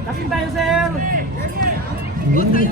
Takin tayo, sir! Ready!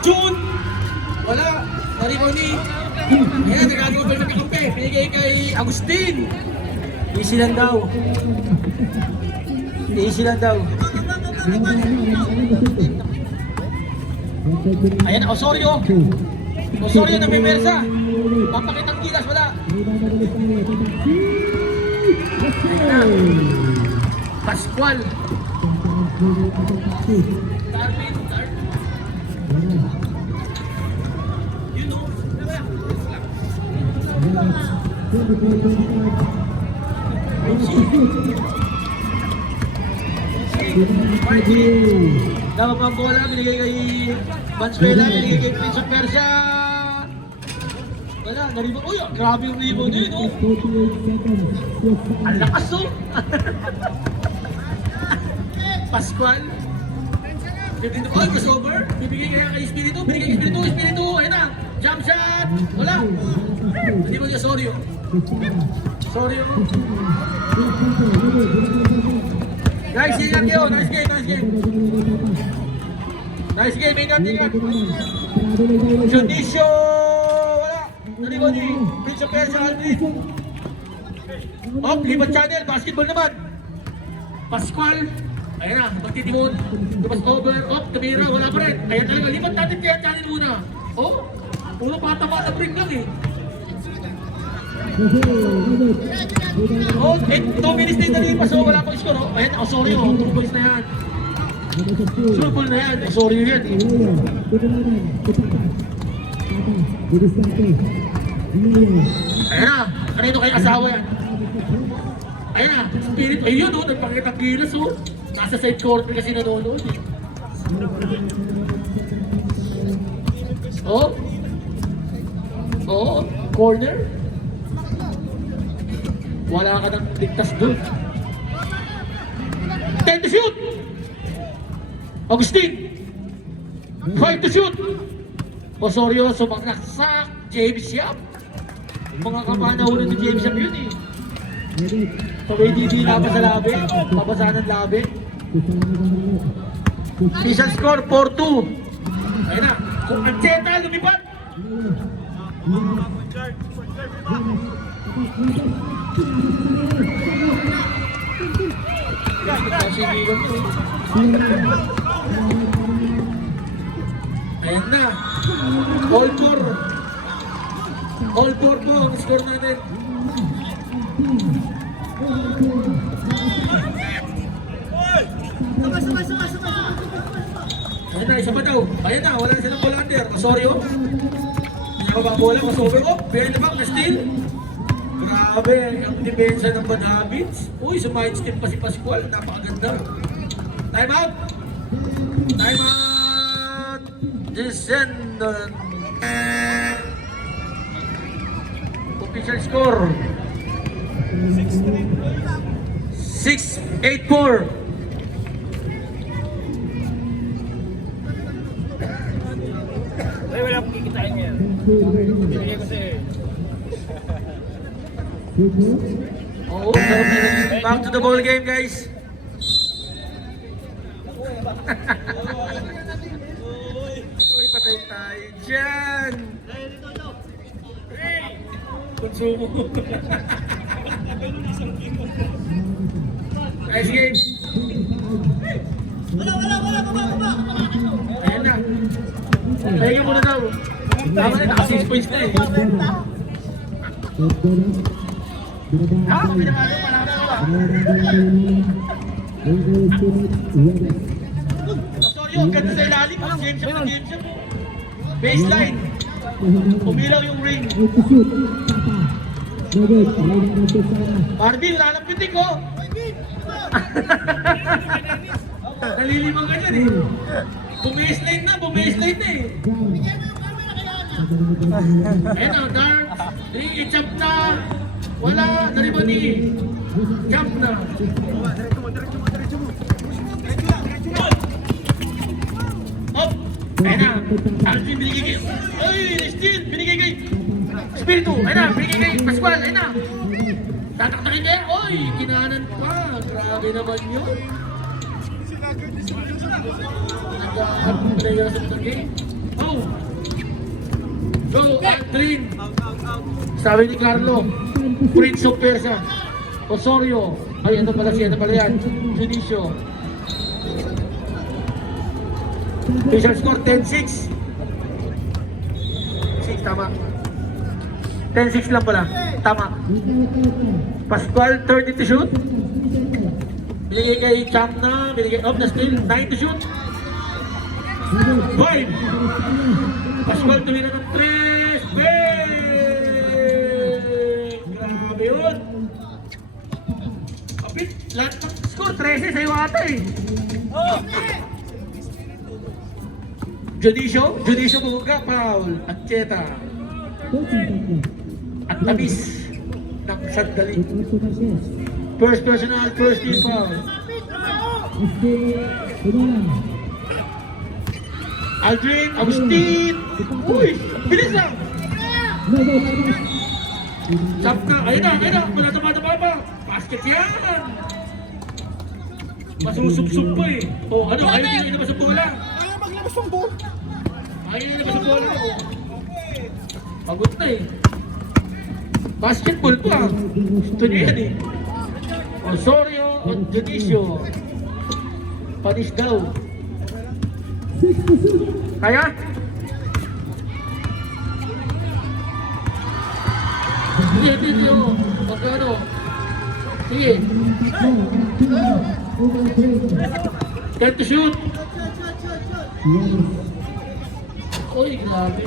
June! Wala! Nari-moni! Ayan, nagagawal na kakampi. Pinigay kay Agustin. Easy lang daw. Easy lang daw. Ayan, Osorio. Osorio na may mersa. Papakitang gilas, wala. Pascual. Darwin. Dapat pa ang bola, binigay kay Valenzuela, binigay kay Prince of Persia. Wala, naribo. Uy, grabe yung ribo niya yun, oh. Ang lakas, oh. Pascual. Ay, crossover. Bibigay kaya kay Espiritu, binigay kay Espiritu, Espiritu. Ayun na, jump shot. Wala. Hindi mo niya, Sorio. Sorio. Guys, ingat kayo. Nice game, nice game. Nice game, ingat. Judisio. Wala. Naribo ni Prince of Persia, Aldrin. Lipat channel. Basketball naman. Pascual. Ayan na, magtitimon. Tumas over. Kamera. Wala pa rin. Ayan talaga. Lipat natin kaya channel muna. Puro pata-pata break lang eh. 2 minutes na yung nalipas, wala pang score. Ayan, sorry, 2 points na yan. Sure ball na yan, sorry yan. Ayan na, kanino kayo asawa yan? Ayan na, Spirit, ayun o, nagpakitang gilas o. Nasa side corner kasi nanonood eh. Corner. Wala ka nang ligtas doon. 10 to shoot! Agustin! 5 to shoot! Osorio, sumaksak! James Yap! Mga kapanahulan ni James Yap yun eh. Sabay didila pa sa labi. Pabasa ng labi. Official score, 4-2. Ayun na. Kung Ancheta, lumipat! Ayan na. All four po ang score natin. Ayan na, isa pa daw. Ayan na, wala na silang volunteer. Osorio. Bola, crossover. Behind the back na steal. Grabe, ang depensa ng Bad Habits. Uy, sumahid step pa si Pascual. Napakaganda. Time out! Time out! Descendant. Official score. 6-8-4. Ay, wala akong kikitain niya. Binigay ko sa'yo. Oo, back to the ball game, guys. Uy, patay tayo dyan. Konsumo. Nice game. Ayan na. Pahinga muna daw. Tama na, naka 6 points na eh. Ha? Pinamalo pa lang ako. Sorry, ang ganda sa ilalim. Game shot na game shot. Baseline. Pumilaw yung ring. Barbie, wala nang pitik ko. Nalilimang ka dyan eh. Bumislide na eh. Ayan o, Dark. I-jump na. Wala, nariba ni. Jump na. Up. Ayan na. Alvin, binigay kayo. Ay, Steel, binigay kayo. Spiritu, ayan na, binigay kayo. Pascual, ayan na. Tataktakin kayo. Oy, kinanan pa. Grabe naman yun. Nag-player sa mga game. Oh! Go, Aldrin! Sabi ni Carlo, Prince of Persia. Osorio. Ay, ano pala yan? Junicio. Official score, 10-6. 6, tama. 10-6 lang pala. Tama. Pascual, 30 to shoot. Binigay kay Champ na, binigay off na steal, 9 to shoot. 5. Pascual tumira ng 3. Bang! Grabe yun. Kapit, lahat ng score, 13 sa'yo ata eh. Judisio buka, foul. At Cheta. At Labis ng sandali. First personal, first team foul. Aldrin, Agustin. Uy, bilis lang. Jump na, ayun na. Wala tama pa. Basket yan. Masusub-sub pa eh. Oh, ano, ayaw nyo ilabas ang bola. Ayaw maglabas ng ball. Ayaw nyo ilabas ang bola. Oh. Pagod na eh. Basketball pa. Ito nyo yan eh. Osorio at Junicio. Panis daw. Kaya? Hindi oh. Magkano? Sige. Get to shoot. Uy, grabe.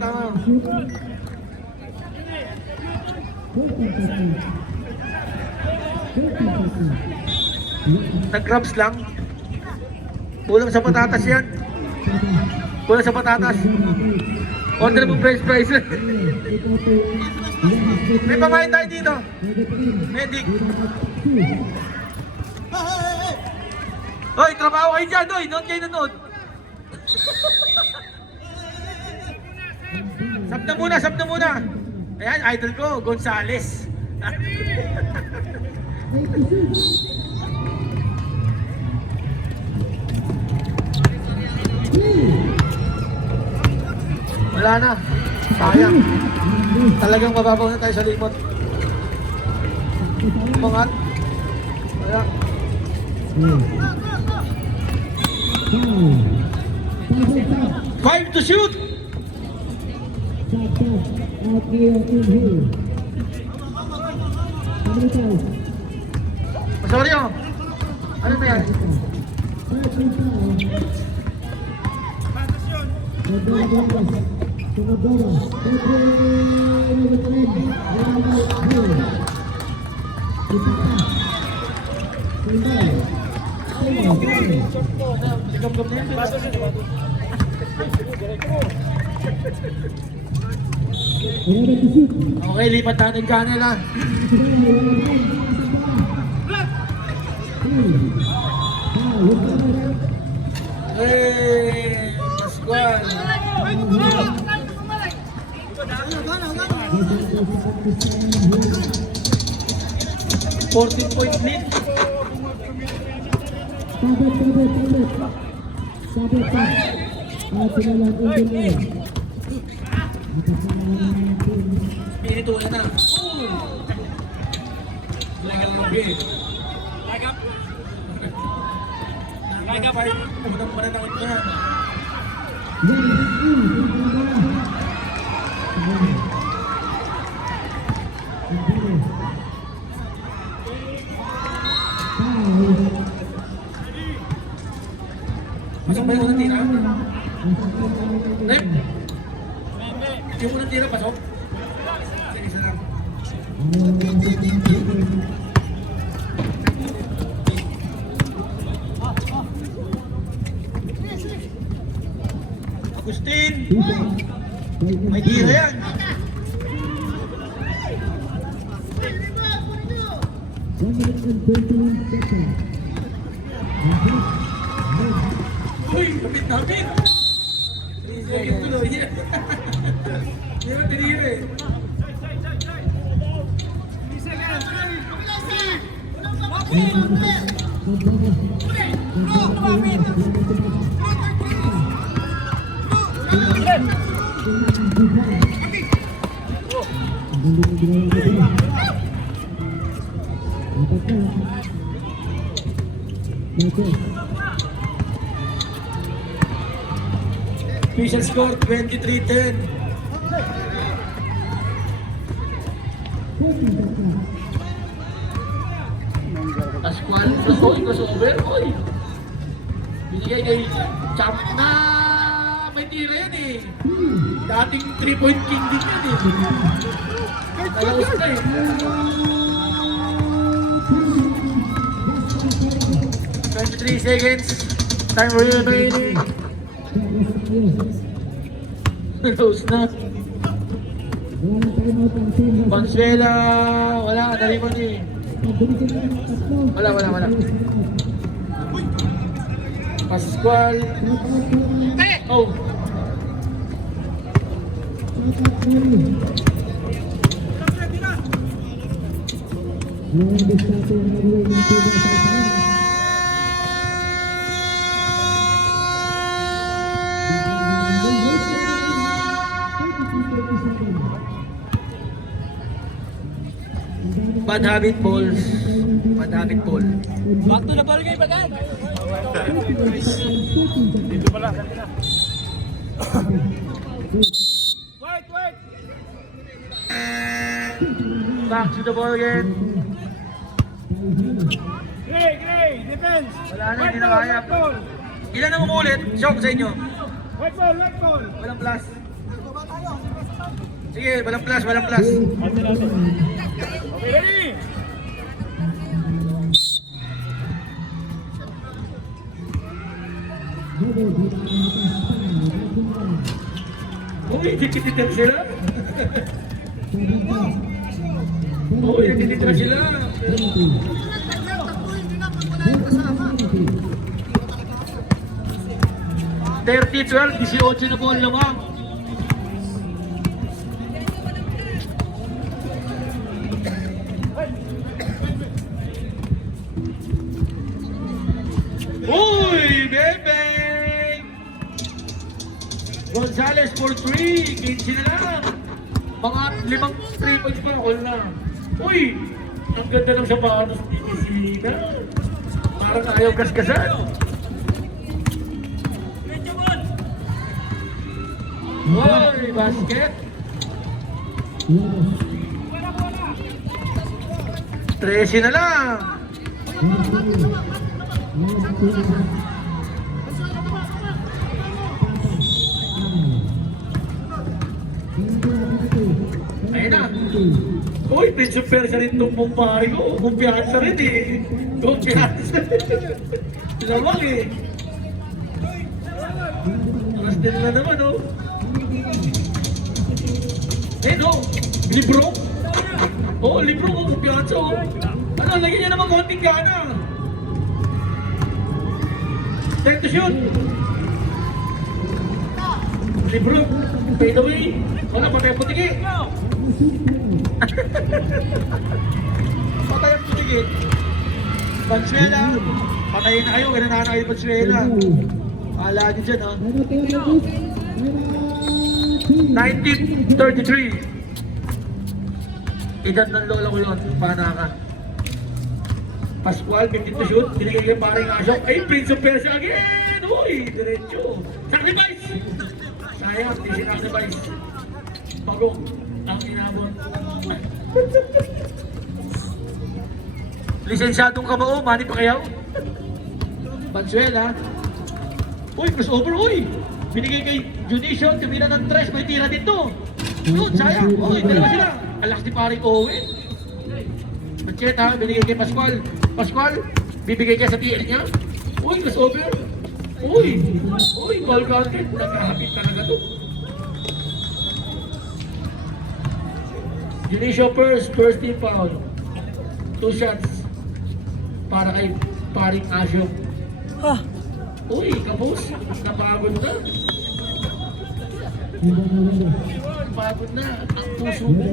Tama. Nag-grabs lang. Kulang sa patatas yan. Order mo french fries. May pamain tayo dito. Medic. Hoy, trabaho kayo dyan, hoy. Noon kayo nanood. Sab na muna. Ayan, idol ko, Gonzales. Wala na. Sayang. Talagang mababaw na tayo sa limot. Umangat. Wala. 5 to shoot. Sorry oh. Ano ba yan? Sigam-gam na yan. Bato siya, bato. Okay, lipat natin kanila. Hey, Pascual. 14-point lead. Spirito na. Lagang lubi. Lagap. Lagap. Unang pananakit na. Pasok ba yung unang tira? Rep? Yung unang tira, pasok? Sige, isa lang. Agustin! May tira yan! Uy! Kapit namin! 3 seconds tuloy yan! Hindi mo tinira eh! Official score 23-10. Pascual, crossover, oy. Binigay kay Champ na may tira yan eh. Dating 3-point king din yan eh. Nalaos na eh. 23 seconds. Time remaining. Nalaos na. Consuela, wala, naliman eh. Wala. Pascual. Oh. Bad habit balls. Bad habit ball. Back to the ball game, bagay. Dito pala, kanina. Wait! Back to the ball again. Gray, defense. Wala na, hindi na kaya. Ilan ang umulit? Shock sa inyo. White ball. Walang plus. Sige, walang plus. Okay, ready? Uy, tititira sila. Uy, tititira sila. 30-12, 18 na po ang lamang. Uy, bebe! Gonzales for 3, 15 na lang. Mga 5 3 points pa ako na. Uy, ang ganda ng sapatos ni Messina. Parang ayaw kaskasan. Uy, basket. 13 na lang. Ayun na. Uy, Prince of Persia rin itong pumpari ko. Kumpiyansa rin eh. Kumpiyansa. Lawak eh. Trusted na naman, oh. Eh, no. Libro. Oo, libro ko. Piyanso, oh. Ano, lagyan niya naman konting gana. 10 to shoot. Libro. Fade away. Wala, patay ang putigi. Patay ang putigi. Pansuela. Patayin na kayo. Ganun na kayo Pansuela. Pahala nyo dyan, ha. 1933. Edad ng lola ko yun. Panaka. Pascual, 15 to shoot. Binigay kayo paring asok. Ay, Prince of Persia again! Uy, diretso. Sacrifice! Sayang, di sinasacrifice. Pagong, ang inabot. Lisensyadong kamao, Manny Pacquiao. Pansuela. Uy, crossover, uy! Binigay kay Junicio, tumira ng tres, may tira dito. Yun, sayang. Uy, dalawa sila. Alas ni paring Owen. Mancheta, binigay kay Pascual. Pascual, bibigay ka sa TL niya. Uy, crossover. Uy, ball counted. Nagkahapit talaga to. Junicio first team foul. 2 shots para kay paring Asyo. Uy, kapos. Napagod na. Napagod na. Ang puso mo.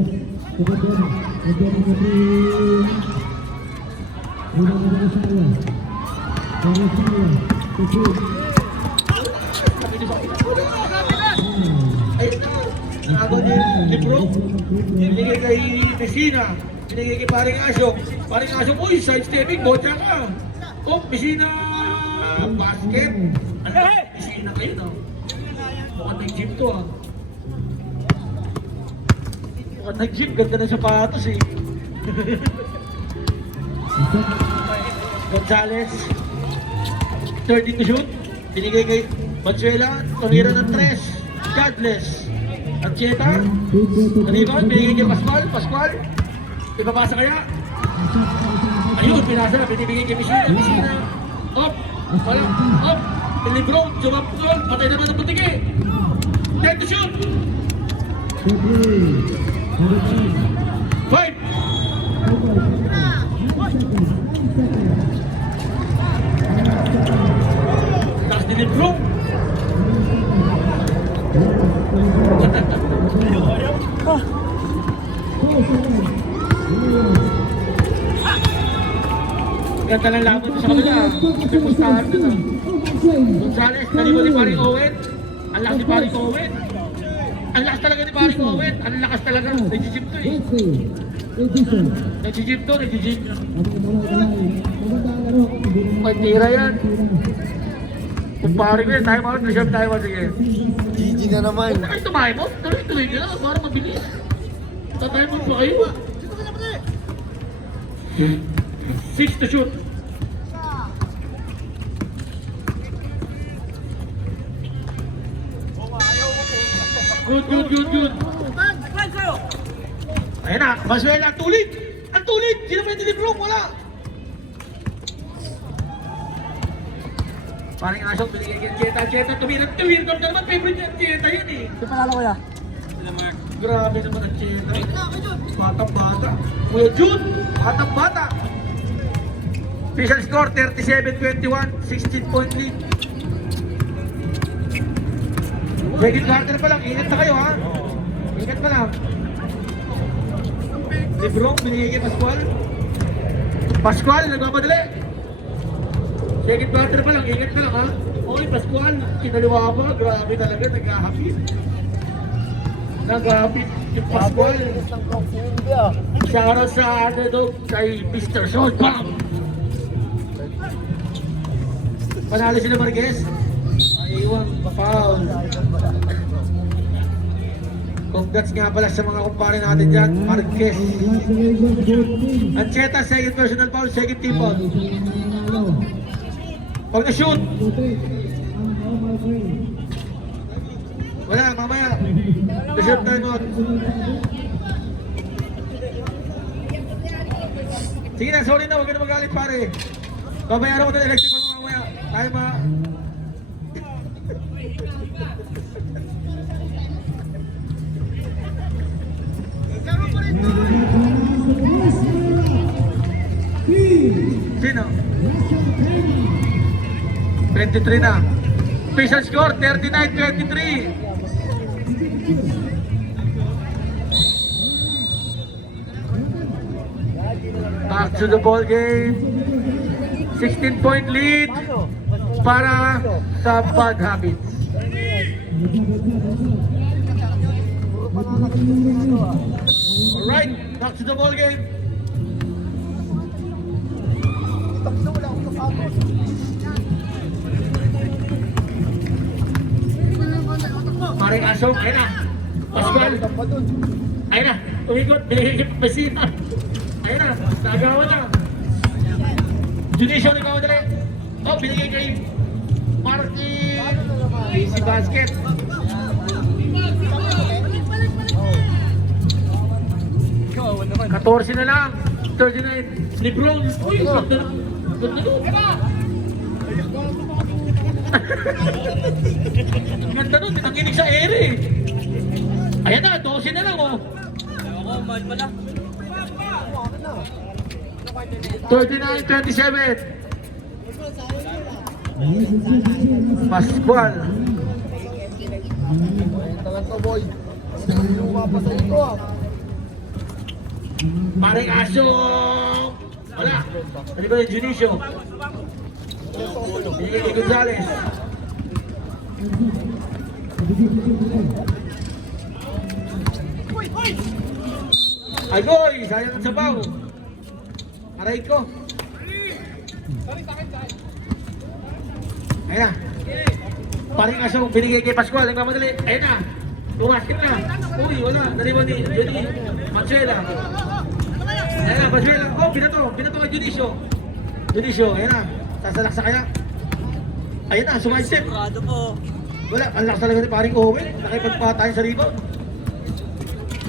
Ayun na. Nakagawa niya yung libro. Binigay kay Messina. Binigay kay paring Asyo. Paring Asyo, uy, sidestepping, botya ka. Oh, Messina. Basket. Ano? Messina kayo, no? Mukhang nag-gym to, ah. Mukhang nag-gym. Ganda na sapatos, eh. Gonzales. 30 to shoot. Binigay kay Mansuela. Tumira ng 3. Godless. Ancheta. Rebound. Binigay kay Pascual. Pascual. Ipapasa kaya. Ayun, pinasa. Binibigay kay Messina. Messina. Up. Wala. Up. Pilibro. Sumapagol. Patay naman ang putigi. 10 to shoot. 5. Taas din yung bro. Ganda ng laban sa kabila. May pustahan din, ah. Gonzales, naligo ni paring Owen. Ang lakas ni paring Owen. Ang lakas talaga ni paring Owen. Ang lakas talaga. Nag-gym to, eh. Nag-gym to, nag-gym. Pagtira yan. Kung paring ko yan, tayo mo, reserve tayo mo, sige. GG na naman. Huwag na kayo tumahay mo. Tuloy-tuloy nyo lang, para mabilis. Tatay mo pa kayo. 6 to shoot. Good. Ayan na, Masuela, tulig! Ang tulig! Sino pwede libro? Wala! Paring Asok, binigay kay Cheta, tumira doon naman, favorite niya, Cheta yan eh. Ito pala ko ya. Grabe naman ang Cheta. Batang-bata. Kuya Jun, batang-bata. Official score, 37-21, 16-point lead. Second quarter pa lang, ingat na kayo, ha? Ingat pa lang. Lebron, binigay kay Pascual. Pascual, nagmamadali. Second quarter pa lang, ingat ka lang, ha? Okay, Pascual, kinaliwa pa. Grabe talaga, nag-ahapit. Nag-ahapit yung Pascual. Shoutout sa underdog kay Mr. Short Bang. Panalo sila Marquez. Iwan, foul. Congrats nga pala sa mga kumpare natin dyan, Marquez. Ancheta, second personal foul, second team foul. Pag na-shoot. Wala, mamaya. Reserve time out. Sige na, sorry na, huwag ka na magalit pare. Babayaran ko ito electric pa mamaya. tayo Sino? 23 na. Official score, 39-23. Back to the ball game. 16-point lead para sa Bad Habits. Alright, back to the ball game. Maring Asong, ayun na. Pascual. Ayun na, umikot, binigay pasina. Ayun na, nagawa niya. Judicial, ikaw dali. Oh, binigay kay Marky. Easy basket. Katorsi na lang. 39. Lebron. Uy, ganda na. Ganda na. Ganda nun, tinanginig sa ere. Ayan na, 12 na lang oh. 39-27. Pascual. Maring Aso. Wala. Ano ba yung Junicio? Binigay Gonzales. Ay boy, sayang ang sabaw. Aray ko. Ayun na. Paring Aso, binigay kay Pascual. Nagmamadali. Ayun na. Lumaskin na. Uy, wala. Nariwan ni Johnny Marcela. Ayun na, Pascual. Oh, binato kay Junicio. Junicio, ayun na. Sasalaksa kaya. Ayun na, sumaysip. Wala, ang lakas talaga ni paring Owen. Nakipagpatayin sa rebound.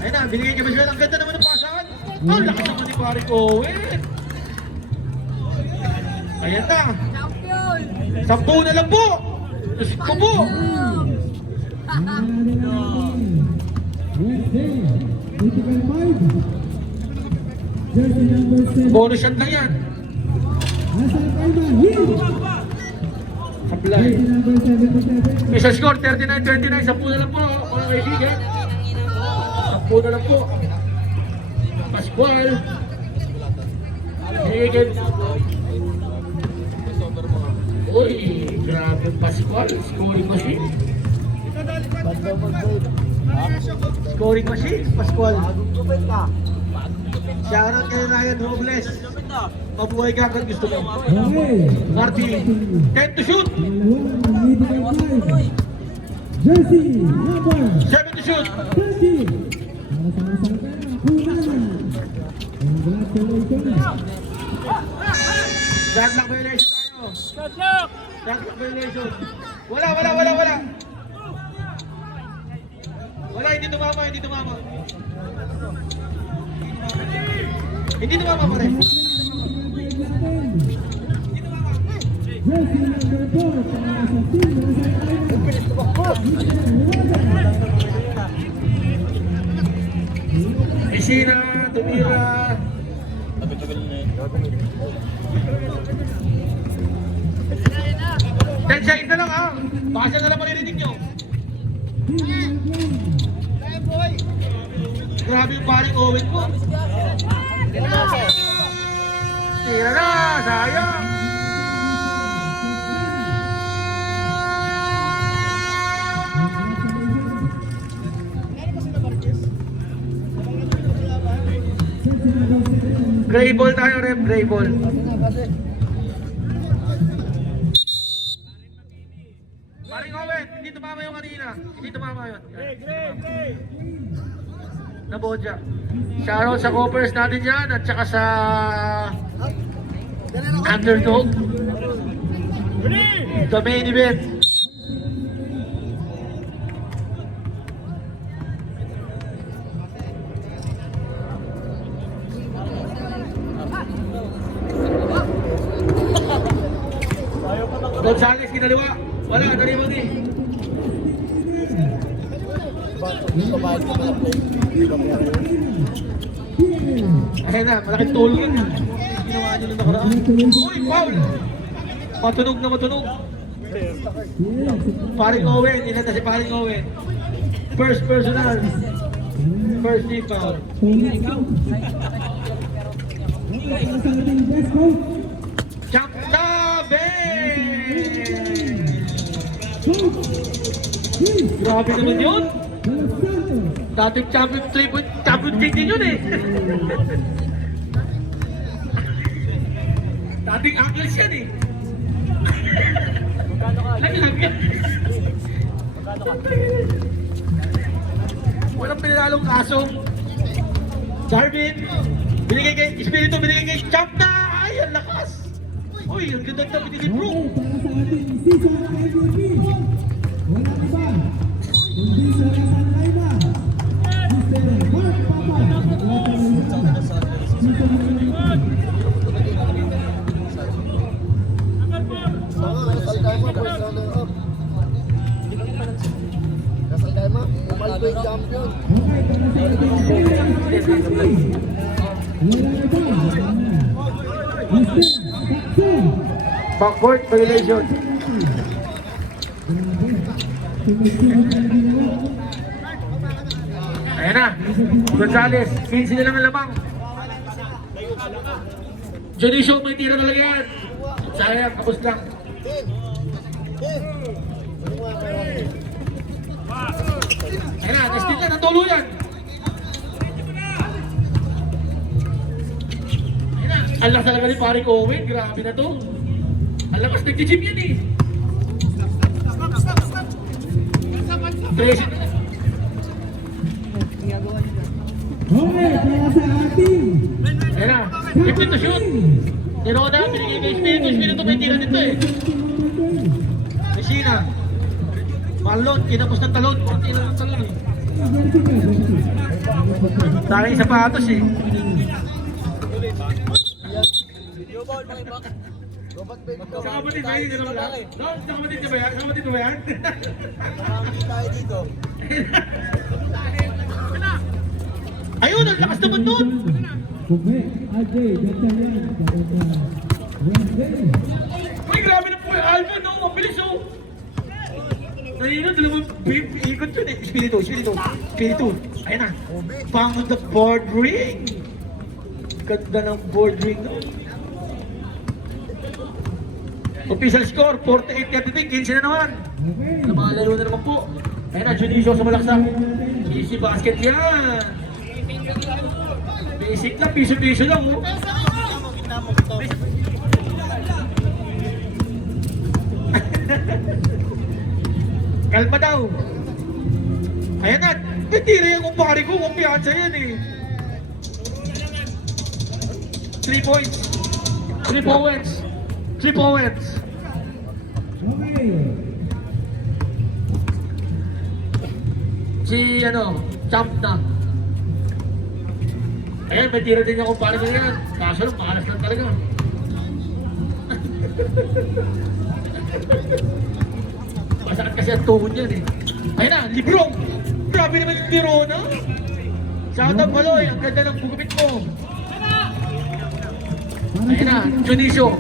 Ayun na, binigay kay Pascual. Ang ganda naman ng pasahan. Ang lakas naman ni paring Owen. Ayan na. 10 na lang po. Diyos ko po. Bonus shot lang yan. Supply. Isa score, 39-39. 10 na lang po. Mga kaibigan. 10 na lang po. Pascual. Higit. Uy, grabe Pascual. Scoring machine. Scoring machine, Pascual. Shoutout kay Ryan Robles. Mabuhay ka kung gusto mo. Marty, 10 to shoot. Jersey number 7 to shoot. 30. Congratulations. Shot lock violation tayo. Shot lock! Shot lock violation. Wala. Wala, hindi tumama. Hindi tumama pa rin. Jersey number 4 para sa team Isina, tumira. Ten seconds na lang ha. Baka siya na lang maririnig nyo. Grabe yung paring Owen ko. Tira na, sayang. Gray ball tayo, rep. Gray ball. Paring Owen, hindi tumama yung kanina. Hindi tumama yun. Gray! Nabodya. Shoutout sa Coppers natin dyan at saka sa Underdog. The main event. Coach Gonzales, kinaliwa. Wala, nariwan eh. Ayan na, malaking toll yun. Ginawa nyo nung nakaraan. Uy, foul! Matunog na matunog. Paring Owen, ilan na si Paring Owen. First personal. First team foul. Jump na, grabe naman yun. Dating champion 3-point, champion king din yun eh. Dating Angles yan eh. Naglag yan. Walang pinalalong kaso. Jarvin, binigay kay Espiritu, binigay kay Champ na! Ay, ang lakas! Uy, ang ganda na binigay bro! Wala iba, hindi sa Kasanayma, Mr. Mark Champion. Backcourt violation. Ayan na, Gonzales, 15 na lang ang lamang. Judisio, may tira talaga yan. Sayang, kapos lang. Ayan na, na-steal na, natulo yan. Ayan na, ang lakas talaga ni Paring Owen, grabe na to. Ang lakas, nag-gym yan eh. Tracy. Okay, kaya sa ating Ayan na, 15 to shoot. Tiro na, binigay kay Espiritu. Espiritu may tira dito eh. Messina. Malon, kinapos ng talon. Kunti lang ang talon eh. Dahil sapatos eh. Sa kapatid ba yun? Sa kapatid niya ba yan? Sa kapatid mo ba yan? Ayun, ang lakas naman nun! Kume, Ajay, Gatalian, Wednesday. Uy, grabe na po yung Alvin, no? Ang bilis, oh! Nahino, dalawang ikot yun eh. Espiritu. Ayan na. Found the board ring. Ganda ng board ring, no? Official score, 48-33, 15 na naman. Ano mga laro na naman po. Ayan na, Judisio sa malaksak. Easy basket yan. Basic lang, piso-piso lang, oh. Kalma daw. Ayan na, natira yung kumpare ko, kumpiyansa yan eh. 3 points. 3 points. 3 points. Okay. Si ano, Champ na. Ayan, may tira din yung kumpare ko yan. Kaso lang, malas lang talaga. Masakit kasi ang tuhod yan eh. Ayun na, Librong! Grabe naman yung tiro na! Shout out Maloy, ang ganda ng bugupit mo! Ayun na, Junicio!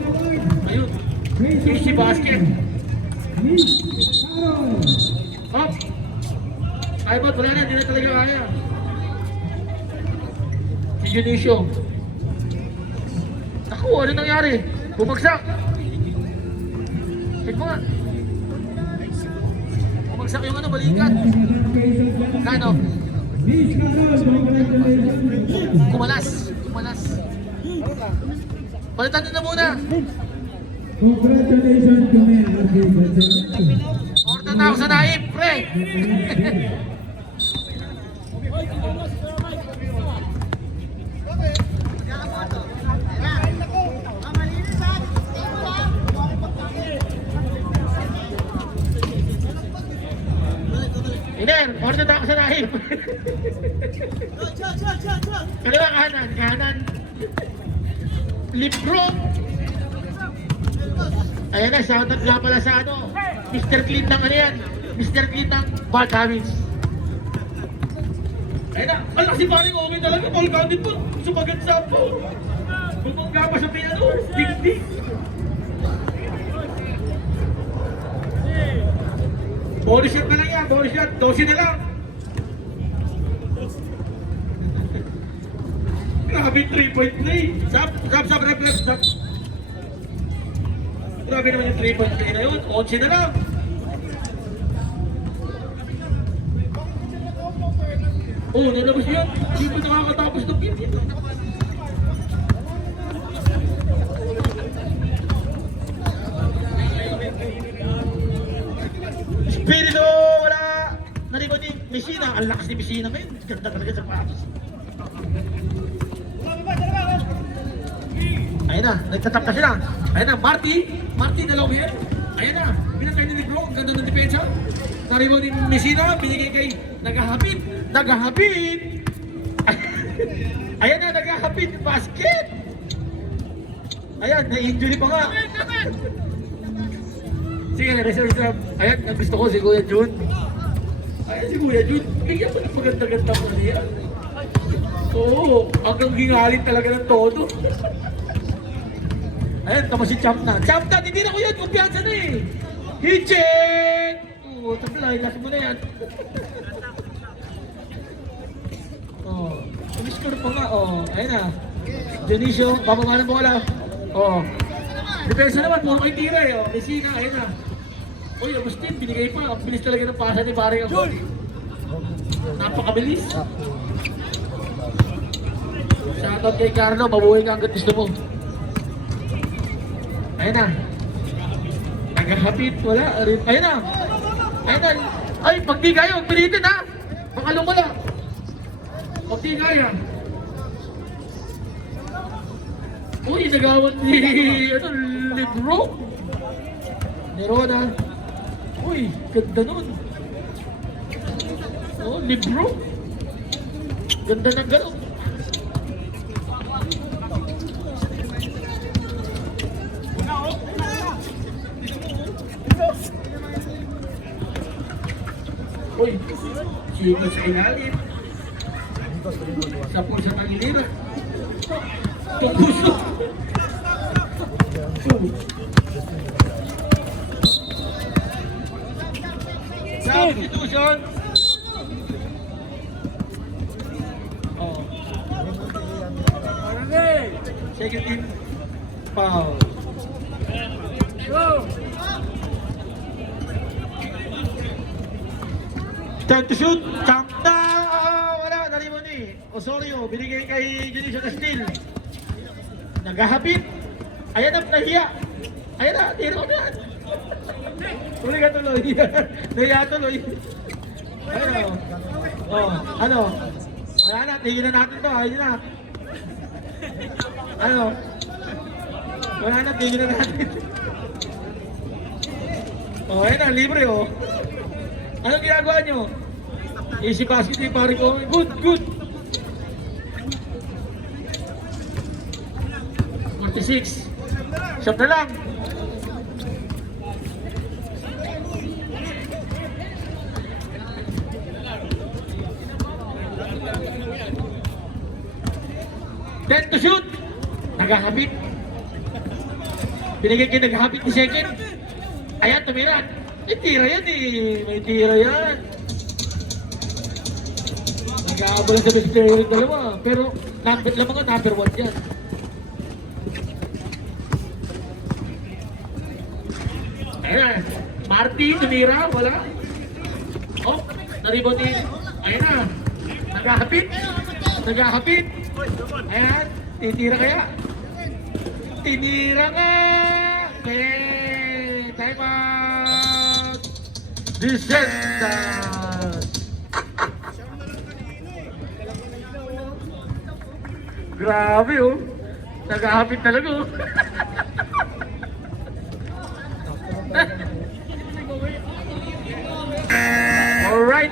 Ayun, easy basket! Up! Ay ba't wala na, hindi na talaga kaya. Si Junicio. Ako, ano nangyari? Bumagsak! Check mo nga. Bumagsak yung ano, balikat. Kano? Kumalas. Palitan nyo na muna. Congratulations to me. Order na ako sa naip, pre. Iner, order na ako sa naip. Kaliwa kanan. Librong. Ayan na, shoutout nga pala sa ano, Mr. Clean ng ano yan, Mr. Clean ng Bad Habits. Ayun na, ala si Paring Omen talaga, ball counted po. Sumagat sa po. Bumangga pa sa piano, ding-ding. Body shot na lang yan, body shot, 12 na lang. Grabe, 3-point play. Sap, rep, sap. Grabe naman yung 3-point play na yun, 11 na lang. Oh, nalabas yun. Hindi mo nakakatapos ng game yun. Spirito, wala! Narikot ni Messina, ang lakas ni Messina ngayon. Ganda talaga sa patos. Ayun na, nagtatap na sila. Ayun na, Marty dalawang yan. Ayun na, pinatay ni Negro, ang ganda ng depensa. Naribo ni Messina, binigay kay Nagahapit. Ayan na, nagkakapit, basket! Ayan, na-injury pa nga. Sige na, reserve. Ayan, ang gusto ko si Kuya Jun. Ayan si Kuya Jun, bigyan mo ng maganda-ganda mo niya. Oo, hanggang gingalit talaga ng todo. Ayan, tama si Champ na. Champ na, hindi na ko yun, kumpiyansa na eh. Hitching! Oo, tablay, last mo na yan. Oh, umiscore pa nga, oh. Ayun na. Dionisio, bababa ng bola. Oh. Depensa naman, puro kay tira eh. Messina, ayun na. Uy, Agustin, binigay pa. Ang bilis talaga ng pasa ni Paring Agustin. Napakabilis. Shoutout kay Carlo, mabuhay ka hanggang gusto mo. Ayun na. Nagahapit, wala. Ayun na. Ayun na. Ay, pag di kayo, pilitin ha. Baka lumala. Pag di kaya. Uy, nagawan ni, Lebro. Nerona. Uy, ganda nun. Oh, Lebro. Ganda ng gano'n. Uy, sino sa ilalim? Sa puso ng ilira. Itong puso. Substitution. Oh. Second team. Foul. Time to shoot. Champ na. Wala. Nariwan ni Osorio. Binigay kay Dionisio na steal. Nagahapit. Ayan na. Nahiya. Ayan na. Tiro na. Tuloy ka tuloy. Nahiya tuloy. Ayun. Oh. Ano? Wala na. Tingin na natin to. Ayun na. Ano? Wala na. Tingin na natin. Oh, ayun na. Libre oh. Anong ginagawa nyo? Easy basket yung pare ko. Good, good. 46. Shot na lang. Then to shoot. Nagahapit. Binigay kayo nagahapit ni second. Ayan, tumira. May tira yan eh. May tira yan. Nag-aabalan sa best player yung dalawa. Pero lamang nga number 1 yan. Ayan. Marty, tumira. Wala. Oh, naribon din. Ayan na. Nagahapit. Nagahapit. Ayan. Titira kaya. Tinira nga. Okay. Time out. Descendant. Grabe oh. Nagahapit talaga oh. Alright.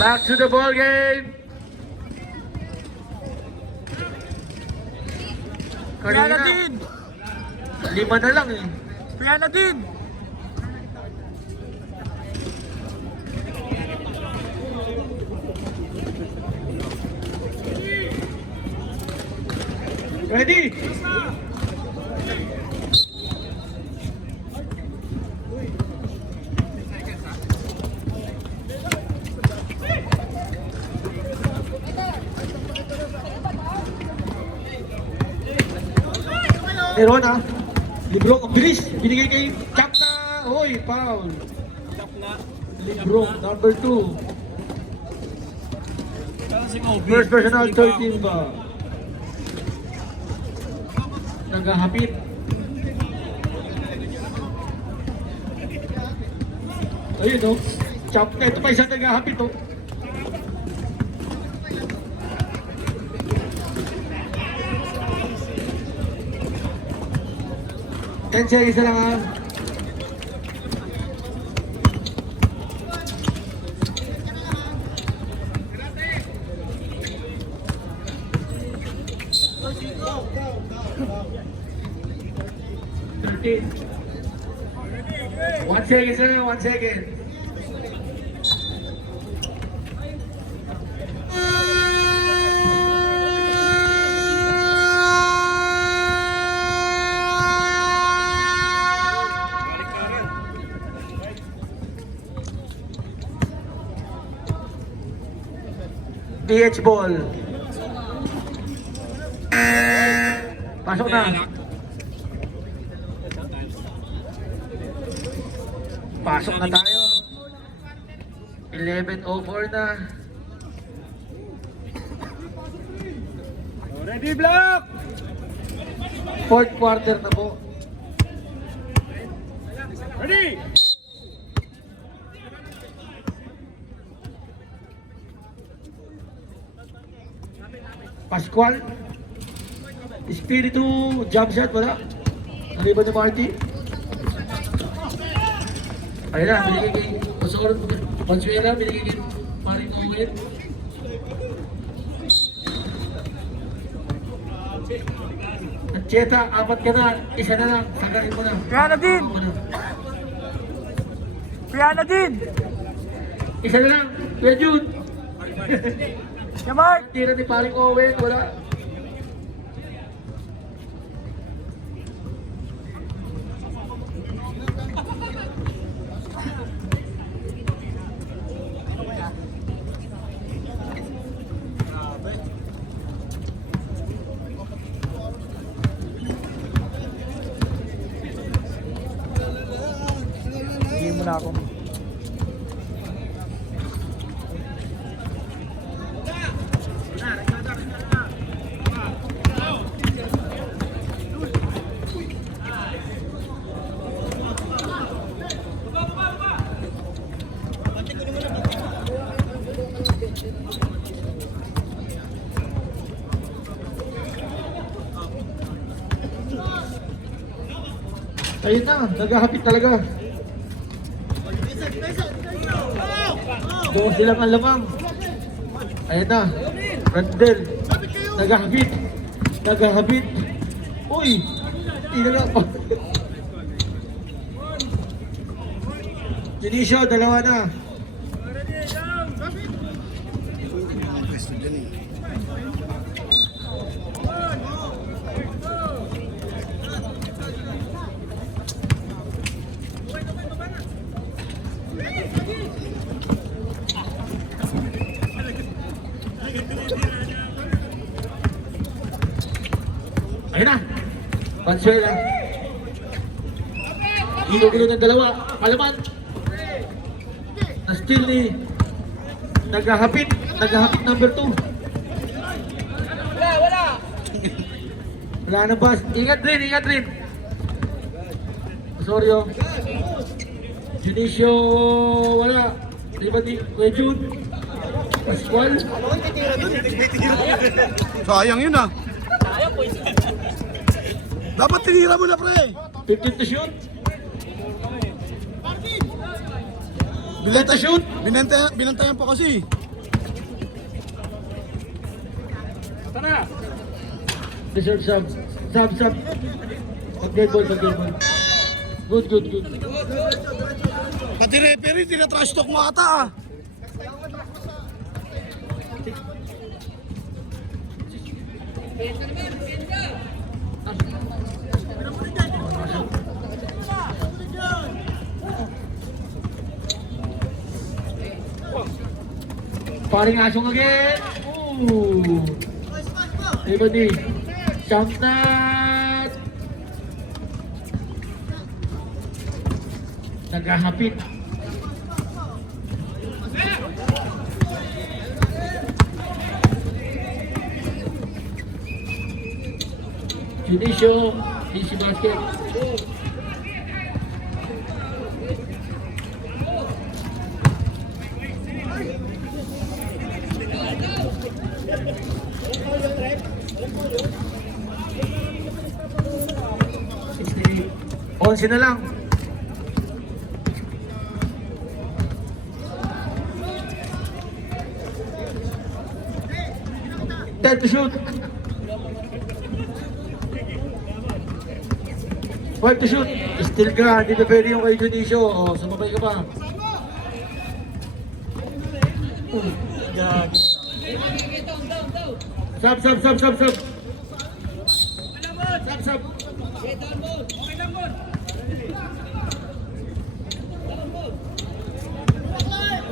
Back to the ball game. Kanina, 5 na lang eh. Kaya na din. Ready? Meron ah. Libro, ang bilis. Binigay kay Chap na. Hoy, foul. Libro, number 2. First personal, third team ba? Naghahapit. Ayun no. Chap na. Ito pa isang naghahapit oh. Ten seconds na lang ah. One second sir, 1 second. DH ball. Pasok na. Pasok na tayo. 11:04 na. Ready, block! Fourth quarter na po. Ready! Pascual. Espiritu jump shot wala. Arriba ni Marty. Ayun na, binigay kay Osoron. Consuela, binigay kay Maring Owen. At Cheta, 4 ka na. Isa na lang. Sagarin mo na. Kaya na din. Kaya na din. Isa na lang. Kuya Jun. Yamart. Tira ni Paring Owen. Wala. Hindi mo na ako. Ayun na. Naghahapit talaga. Doon silang alamang. Ayun na. Randel. Naghahapit. Naghahapit. Uy! Tinala pa. Junicio, dalawa na. Ayun na. Pansuela. Ilo-ilo ng dalawa. Palaman. Na-steal ni. Naghahapit. Naghahapit number 2. Wala na pass. Ingat rin, ingat rin. Osorio. Junicio, wala. Di ba di? Kuya Jun. Pascual. Sayang yun ah. Dapat tinira mo na pre. 15 to shoot. Bilang to shoot. Binantayan pa kasi. Tara! Reserve sub. Sub. Pag-dead ball, pag-dead ball. Good, good, good. Pati referee, tina-trash talk mo ata ah. Paring Asong again. Ooh. Everybody. Jump net. Naghahapit. Junicio, easy basket. Onse na lang. Time to shoot. 5 to shoot. Still ka. Hindi na pwede yung kay Junicio. O, sumabay ka pa. Sub, sub, sub, sub, sub. Sub, sub.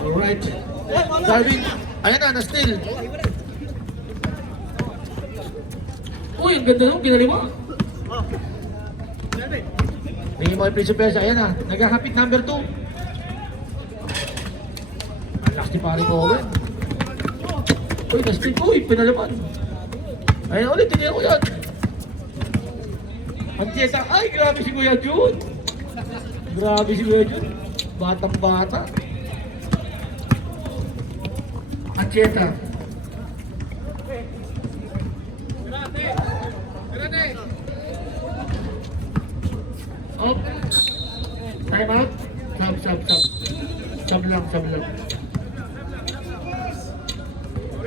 Alright. Darwin. Ayan na, na-steal. Uy, ang ganda nung ginali mo. Tingin mo yung Principesa. Ayan na, naghahapit number 2. Ang lakas ni pare ko, Owen. Uy, na-steal. Uy, pinalaman. Ayan ulit, tingin ko yan. Ang tiyesa. Ay, grabe si Kuya Jun. Grabe si Kuya Jun. Batang bata. Ancheta. Up. Time out. Sub, sub, sub. Sub lang, sub lang.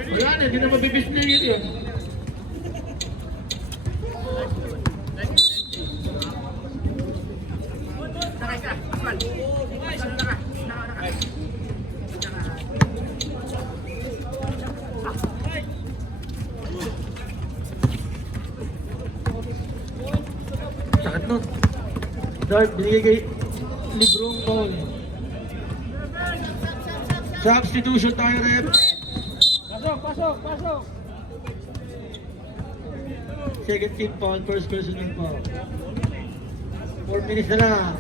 Wala na, hindi na mabibis na yun. Sakit nun. Dart, binigay kay Librong Paul. Substitution tayo, rep. Pasok, pasok. Second team foul, first personal foul. 4 minutes na lang.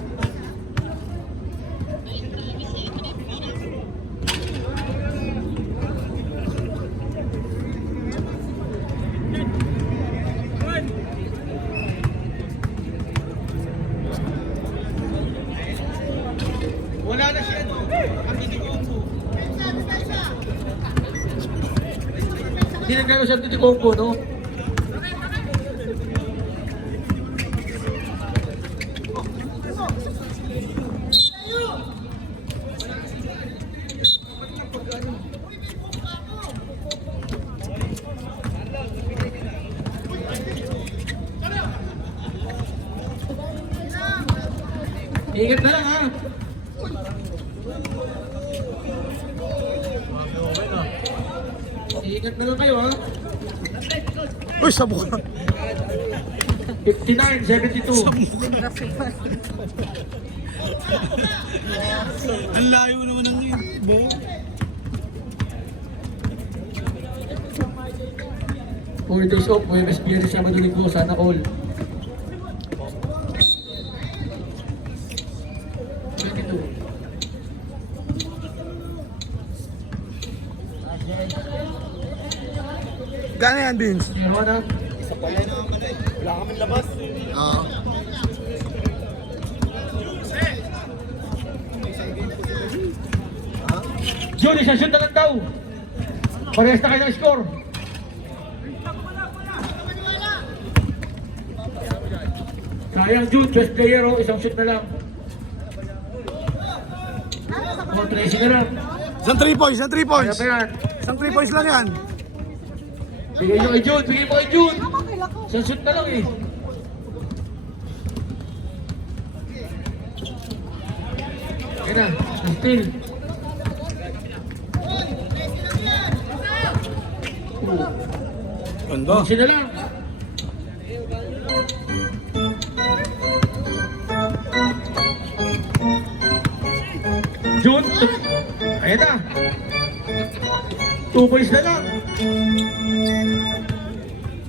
Wala na siya, no? Ang titikombo. Hindi na gano'n siya titikombo, no? Ingat na lang, ha? Ingat na lang kayo, ha? Uy, sabukan. 59-72. Ang layo naman ng ball. 4 days off, Huwebes, Biyernes, Sabado, Linggo, sana all. 22. Gano'n yan, Vince? Meron na. Wala kaming labas. Oo. Jun, isang shoot na lang daw. Parehas na kayo ng score. Sayang Jun, best player, oh. Isang shoot na lang. O, tracing na lang. Isang 3 points, isang 3 Kaya points. pa yan. Isang 3 points lang yan. Bigay nyo kay Jun, bigay mo kay Jun. Isang shoot na lang eh. Ayan na, steal. Ganda. Sino lang? June. Ayan na. 2 points na lang.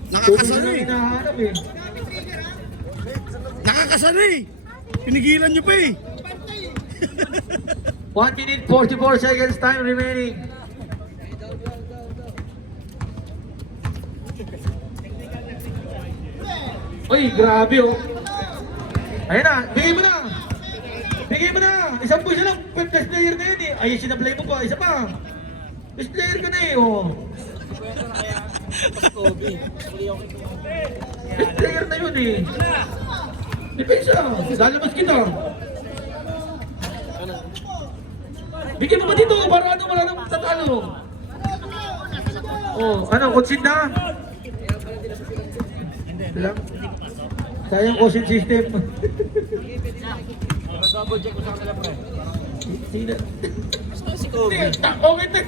Nakakasano eh. Hinahanap eh. Nakakasano eh. Pinigilan nyo pa eh. 1 minute 44 seconds time remaining. Uy, grabe oh. Ayan na, bigay mo na. Bigay mo na. Isang push lang. Best player na yun eh. Ay, sinaplay mo pa. Isa pa. Best player ka na eh oh. Best player na yun eh. Depensa. Lalabas kita. Bigyan mo ba dito para ano wala nang tatalo. Oh, ano, concede na? Ito lang. Sayang concede system. Double check ko sa kanila, pre. Sino? Si Kobe. Okay na.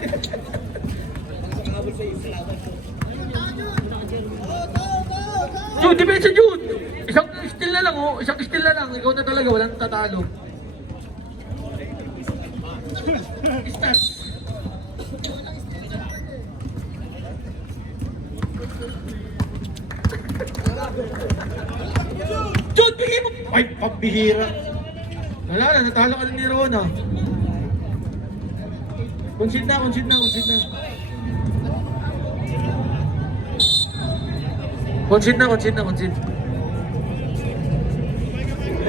Jude, depensa Jude. Isang steal na lang oh. Isang steal na lang. Ikaw na talaga, walang tatalo. Stats. Jude, bigay mo! Ay, pambihira. Wala na, natalo ka na ni Rona. Concede na. Concede.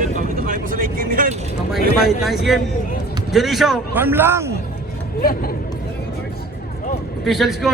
Ito kaya pa sa late game yan. Kamay. Nice game. Junicio, Farm lang. official score.